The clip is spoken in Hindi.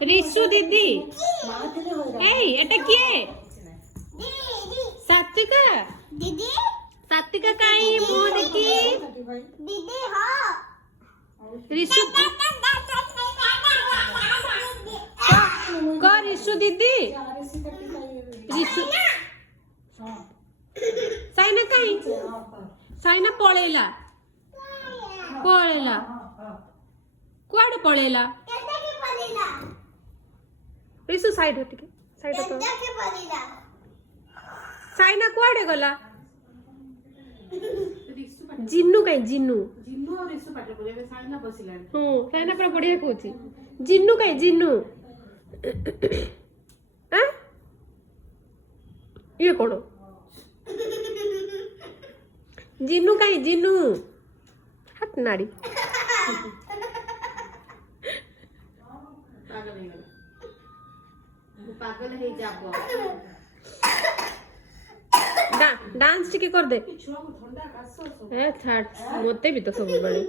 রিসু দিদি এই এটা কে সাত্বিকা दीदी সাত্বিকা কাই মো দেখি दीदी हाँ রিসু ক রিসু দিদি রিসু সাইনা কাই ସାଇନା ପଳେଇଲା ପଳେଇଲା କୁଆଡେ ପଳେଇଲା कैसे के पलीला ରିସୁ ସାଇଡ ଟିକେ ସାଇଡ ତ कैसे के पलीला ସାଇନା କୁଆଡେ ଗଲା ଜିନୁ କାଇଁ ଜିନୁ ଜିନୁ ଆଉ ରିସୁ ପାଠ ପଢିବେ ସାଇନା ବସିଲାଣି ସାଇନା ପୁରା ବଢିଆ କହୁଛି ଜିନୁ କାଇଁ ଜିନୁ ଇଏ କଣ ଜିନୁ କାଇଁ ଜିନୁ ହାଟ ନାଡି ପାଗଳ ହେଇଯାବ डांस टिके कर दे ଛୁଆକୁ ଥଣ୍ଡା କାଶ ए छाड़ मोते भी तो सब बड़े